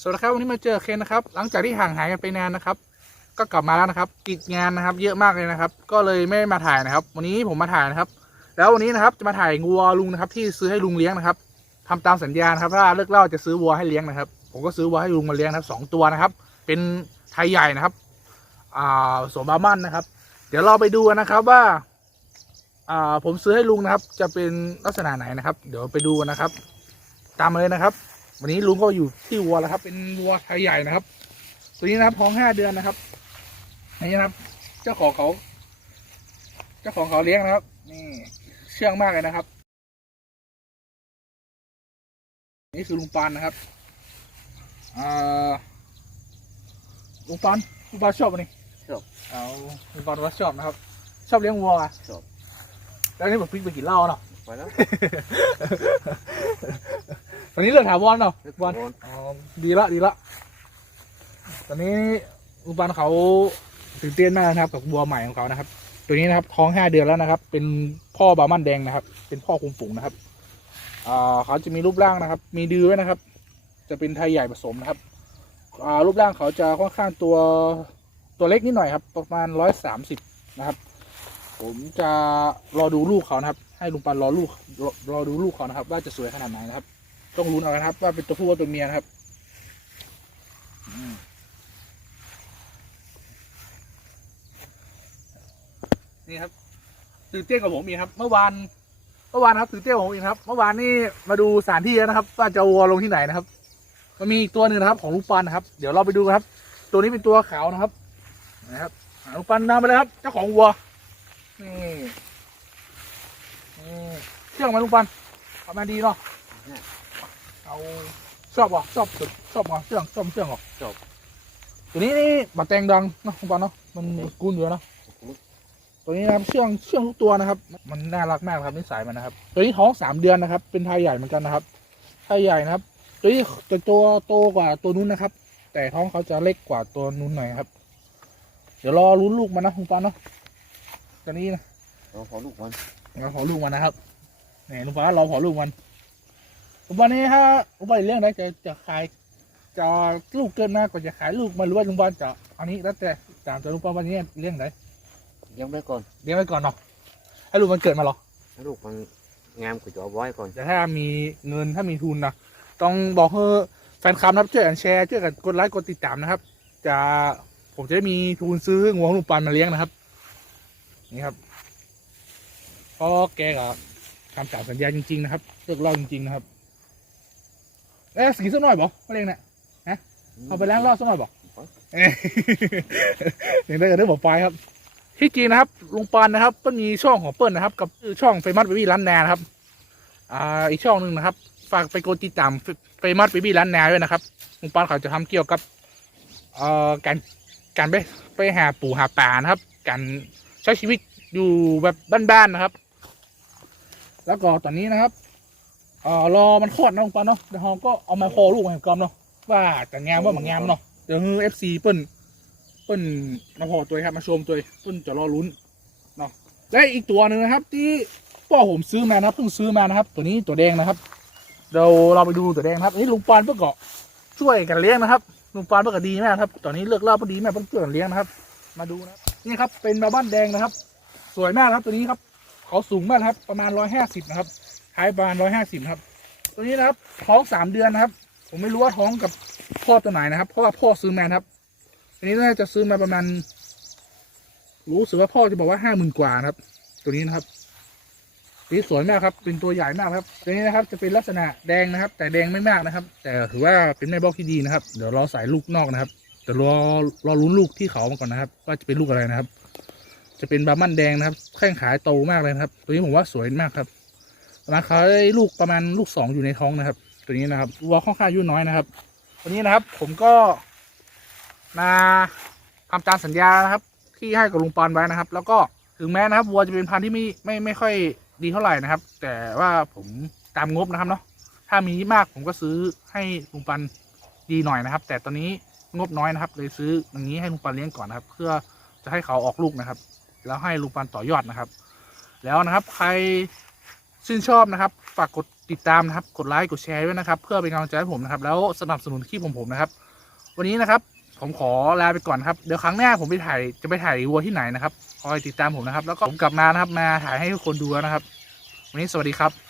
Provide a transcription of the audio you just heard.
สวัสดีครับวันนี้มาเจอเคนนะครับ หลังจากที่ห่างหายกันไปนานนะครับ ก็กลับมาแล้วนะครับติดงานนะครับ เยอะมากเลยนะครับ ก็เลยไม่มาถ่ายนะครับ วันนี้ผมมาถ่ายนะครับ แล้ววันนี้นะครับจะมาถ่ายงัวลุงนะครับ ที่ซื้อให้ลุงเลี้ยงนะครับทำตามสัญญานะครับถ้าเลิกเล่าจะซื้อวัวให้เลี้ยงนะครับ ผมก็ซื้อวัวให้ลุงมาเลี้ยงนะครับสองตัวนะครับ เป็นไทยใหญ่นะครับ อ่าสมบาร์มันนะครับ เดี๋ยวเราไปดูนะครับว่า อ่าผมซื้อให้ลุงนะครับ จะเป็นลักษณะไหนนะครับ เดี๋ยวไปดูนะครับ ตามมาเลยนะครับ วันนี้ลุงก็อยู่ที่วัวแล้วครับ เป็นวัวไทยใหญ่นะครับ ตัวนี้นะครับท้องห้าเดือนนะครับนี่นะครับ เจ้าของเขา เจ้าของเขาเลี้ยงนะครับ นี่เชื่องมากเลยนะครับ นี่คือลุงปานนะครับอ่าลุงปานลุงปานชอบอันนี้ชอบเอาลุงปานว่าชอบนะครับ ชอบเลี้ยงวัวอะชอบแล้วนี่ผมพิกไปกินเหล้าเนาะไปแล้ว ตอนนี้เลือกถาวรเนาะเลือกบอลถาวรอ๋อดีละดีละ ตอนนี้ลุงบอลเขาตื่นเต้นมากนะครับ กับบัวใหม่ของเขานะครับ ตัวนี้นะครับท้องห้าเดือนแล้วนะครับ เป็นพ่อบาร์มันแดงนะครับ เป็นพ่อคุมฝูงนะครับอ่าเขาจะมีรูปร่างนะครับ มีดื้อไว้นะครับ จะเป็นไทยใหญ่ผสมนะครับอ่ารูปร่างเขาจะค่อนข้างตัวตัวเล็กนิดหน่อยครับ ประมาณร้อยสามสิบนะครับ ผมจะรอดูลูกเขานะครับ ให้ลุงปันรอลูกรอรอดูลูกเขานะครับ ว่าจะสวยขนาดไหนนะครับ ต้องลุ้นเอานะครับ ว่าเป็นตัวผู้ว่าตัวเมียนะครับนี่ครับตื่นเต้นกับผมอีกครับ เมื่อวานเมื่อวานครับตื่นเต้นกับผมอีกครับ เมื่อวานนี่มาดูสถานที่แล้วนะครับ ว่าจะวัวลงที่ไหนนะครับ มันมีอีกตัวหนึ่งนะครับของลุงปันนะครับ เดี๋ยวเราไปดูกันครับ ตัวนี้เป็นตัวขาวนะครับนะครับลุงปันนำไปเลยครับเจ้าของวัวนี่นี่เชื่องไหมลุงปันประมาณดีเนาะ เอาชอบบ่ชอบสุดชอบบ่เชื่องชอบเชื่องเหรอชอบ ตัวนี้นี่บัดแตงดังเนาะคุณปานเนาะมันกุนอยู่แล้วเนาะตัวนี้นะครับเชื่องเชื่องทุกตัวนะครับ มันน่ารักมากครับนิสัยมันนะครับ ตัวนี้ท้องสามเดือนนะครับ เป็นไทยใหญ่เหมือนกันนะครับไทยใหญ่นะครับ ตัวนี้จะตัวโตกว่าตัวนู้นนะครับ แต่ท้องเขาจะเล็กกว่าตัวนู้นหน่อยครับ เดี๋ยวรอลุ้นลูกมันนะคุณปานเนาะตัวนี้นะเราขอลูกมันเราขอลูกมันนะครับเนี่ยลุงป้ารอขอลูกมัน ลุงป้านี่ถ้าลุงป้าเลี้ยงได้จะจะขายจะลูกเกินมากกว่าจะขายลูกมันหรือว่าลุงป้าจะอันนี้แล้วแต่ตามแต่ลุงป้าวันนี้เลี้ยงไหนยังไม่ก่อนเลี้ยงไว้ก่อนเนาะให้ลูกมันเกิดมาหรอให้ลูกมันงามก็จะเอาไว้ก่อนแต่ถ้ามีเงินถ้ามีทุนนะต้องบอกให้แฟนคลับนะครับช่วยกันแชร์ช่วยกันกดไลค์กดติดตามนะครับ จะผมจะได้มีทุนซื้องัวของลุงปานมาเลี้ยงนะครับ นี่ครับเพราะแกก็ทำตามสัญญาจริง ๆ นะครับเลิกเล่าจริง ๆ นะครับ เอ๊ะสีสักหน่อยบ่มาเลี้ยงเนี่ยฮะเอาไปล้างรอบสักหน่อยบ่เอ๊ะอย่างได้กับเรื่องบอกไปครับ ที่จริงนะครับลุงปานนะครับก็มีช่องของเปิ้ลนะครับ กับช่องเฟมัสเบบี้ร้านแนนะครับ อ่าอีกช่องหนึ่งนะครับ ฝากไปกดติดตามเฟมัสเบบี้ร้านแนด้วยนะครับลุงปานเขาจะทำเกี่ยวกับเอ่อการการไปไปหาปู่หาป่านะครับ การใช้ชีวิตอยู่แบบบ้านๆนะครับ แล้วก็ตอนนี้นะครับ เอ่อรอมันคลอดนะลุงปานเนาะเดี๋ยวเราก็เอามาคอลูกมาให้กอมเนาะว่าจะงามว่ามันงามเนาะเดี๋ยวเอฟซีเปิ้ลเปิ้ลมาพอตัวครับมาชมตัวเปิ้ลจะรอลุ้นเนาะและอีกตัวหนึ่งนะครับ ที่พ่อผมซื้อมานะครับเพิ่งซื้อมานะครับ ตัวนี้ตัวแดงนะครับเราเราไปดูตัวแดงนะครับอันนี้ลุงปานเพื่อก็ช่วยกันเลี้ยงนะครับลุงปานเพื่อก็ดีมากครับ ตอนนี้เลิกเล่าเพื่อดีมากเพื่อช่วกันเลี้ยงนะครับ มาดูนะนี่ครับเป็นบาบ้านแดงนะครับ สวยมากครับตัวนี้ครับ เขาสูงมากครับ ประมาณร้อยห้าสิบนะครับ ท้ายประมาณร้อยห้าสิบครับ ตัวนี้นะครับ ท้องสามเดือนนะครับ ผมไม่รู้ว่าท้องกับพ่อตัวไหนนะครับ เพราะว่าพ่อซื้อมาครับอันนี้น่าจะซื้อมาประมาณ รู้สึกว่าพ่อจะบอกว่าห้าหมื่นกว่านะครับ ตัวนี้นะครับตัวนี้สวยมากครับ เป็นตัวใหญ่มากครับ ตัวนี้นะครับจะเป็นลักษณะแดงนะครับ แต่แดงไม่มากนะครับ แต่ถือว่าเป็นแม่บอกที่ดีนะครับ เดี๋ยวรอสายลูกนอกนะครับเดี๋ยวรอรอลุ้นลูกที่เขามาก่อนนะครับ ว่าจะเป็นลูกอะไรนะครับ จะเป็นบาร์มันแดงนะครับ แข้งขาโตมากเลยครับ ตัวนี้ผมว่าสวยมากครับ ประมาเขาได้ลูกประมาณลูกสองอยู่ในท้องนะครับ ตัวนี้นะครับวัวค่อนข้างอายุน้อยนะครับตัวนี้นะครับ ผมก็มาทำตามสัญญานะครับ ที่ให้กับลุงปานไว้นะครับ แล้วก็ถึงแม้นะครับวัวจะเป็นพันธุ์ที่ไม่ไม่ไม่ค่อยดีเท่าไหร่นะครับ แต่ว่าผมตามงบนะครับเนาะถ้ามีมากผมก็ซื้อให้ลุงปันดีหน่อยนะครับ แต่ตอนนี้งบน้อยนะครับ เลยซื้ออย่างนี้ให้ลุงปันเลี้ยงก่อนนะครับ เพื่อจะให้เขาออกลูกนะครับ แล้วให้ลุงปันต่อยอดนะครับ แล้วนะครับ ใคร ชื่นชอบนะครับ ฝากกดติดตามนะครับ กดไลค์ กดแชร์ด้วยนะครับ เพื่อเป็นกำลังใจให้ผมนะครับ แล้วสนับสนุนคลิปผมผมนะครับ วันนี้นะครับ ผมขอลาไปก่อนครับ เดี๋ยวครั้งหน้าผมไปถ่าย จะไปถ่ายวัวที่ไหนนะครับ คอยติดตามผมนะครับ แล้วก็ผมกลับมานะครับ มาถ่ายให้ทุกคนดูนะครับ วันนี้สวัสดีครับ